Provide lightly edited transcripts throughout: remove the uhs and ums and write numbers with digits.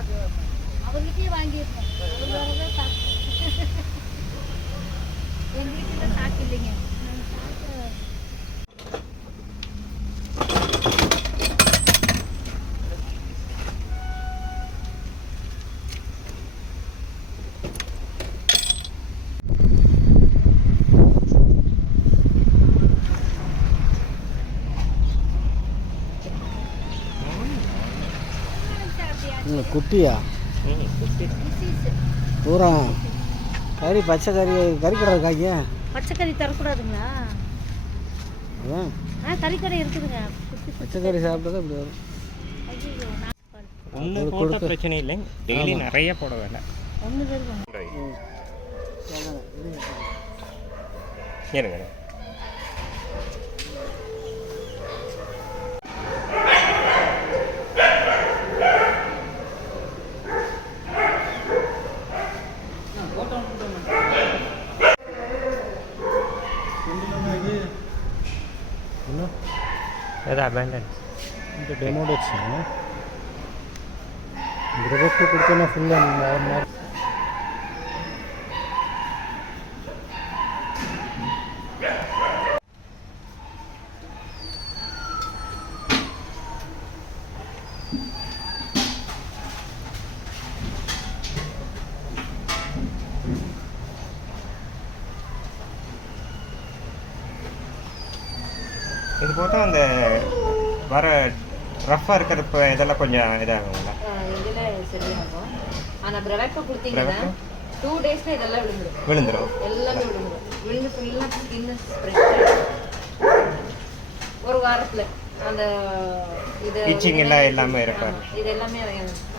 அவங்ககிட்டயே வாங்கியிருக்கோம். அவங்க வரதான் சாக்கு. எங்கள் வீட்டில் சாக்கு இல்லைங்க. சாக்கு குட்டியா பூரா கறி பச்சை கறி கறிக்கடை இருக்காங்க. பச்சைக்கறி தரக்கூடாதுங்களா? கறிக்கடை இருக்குதுங்க. பச்சை கறி சாப்பிட்டா இப்படி வரும். ஒன்று போட்ட பிரச்சனை இல்லைங்க, டெய்லி நிறைய போட வேண்டாம். ஒன்று பேருக்கு இருங்க. அது அபேண்டன்ஸ் இந்த டெமோட வச்சுங்க. இந்த ரூபாய்க்கு கொடுத்தோன்னா ஃபுல்லாக மாதிரி இது போட்டால் அந்த வர ரஃப்பாக இருக்கிறப்ப இதெல்லாம் கொஞ்சம் இதாகுங்களா? இதில் சரியாகும். ஆனால் பிரவேப்பை கொடுத்தீங்கன்னா 2 டேஸில் இதெல்லாம் விழுந்துடும். எல்லாமே விழுந்து ஃபுல்லாக ஸ்கின்னு ஸ்ப்ரெட். ஒரு வாரத்தில் அந்த இது இச்சிங் எல்லாம் எல்லாமே இருப்பாரு. இது எல்லாமே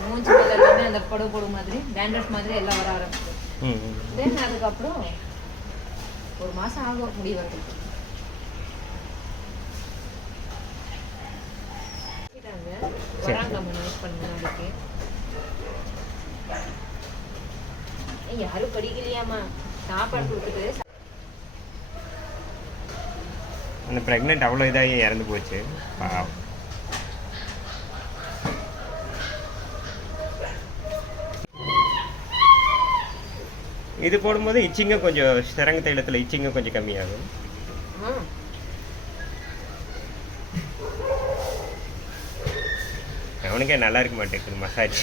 மூஞ்சி மேலே எல்லாமே அந்த பொடு மாதிரி டேண்ட்ரஃப் மாதிரி எல்லாம் வர ஆரம்பிச்சிடும். தென் அதுக்கப்புறம் 1 மாதம் ஆகும் முடி வரதுக்கு. யாரும் படிக்கலையாமா, சாப்பாடு கொடுத்துட்டு அந்த ப்ரெக்னென்ட் அவ்வளோ இதாகி இறந்து போச்சு. இது போடும்போது இச்சிங்க கொஞ்சம் சிறங்க தைலத்தில் இச்சிங்க கொஞ்சம் கம்மியாகும். அவனுக்கே நல்லா இருக்க மாட்டேங்குது மசாஜ்.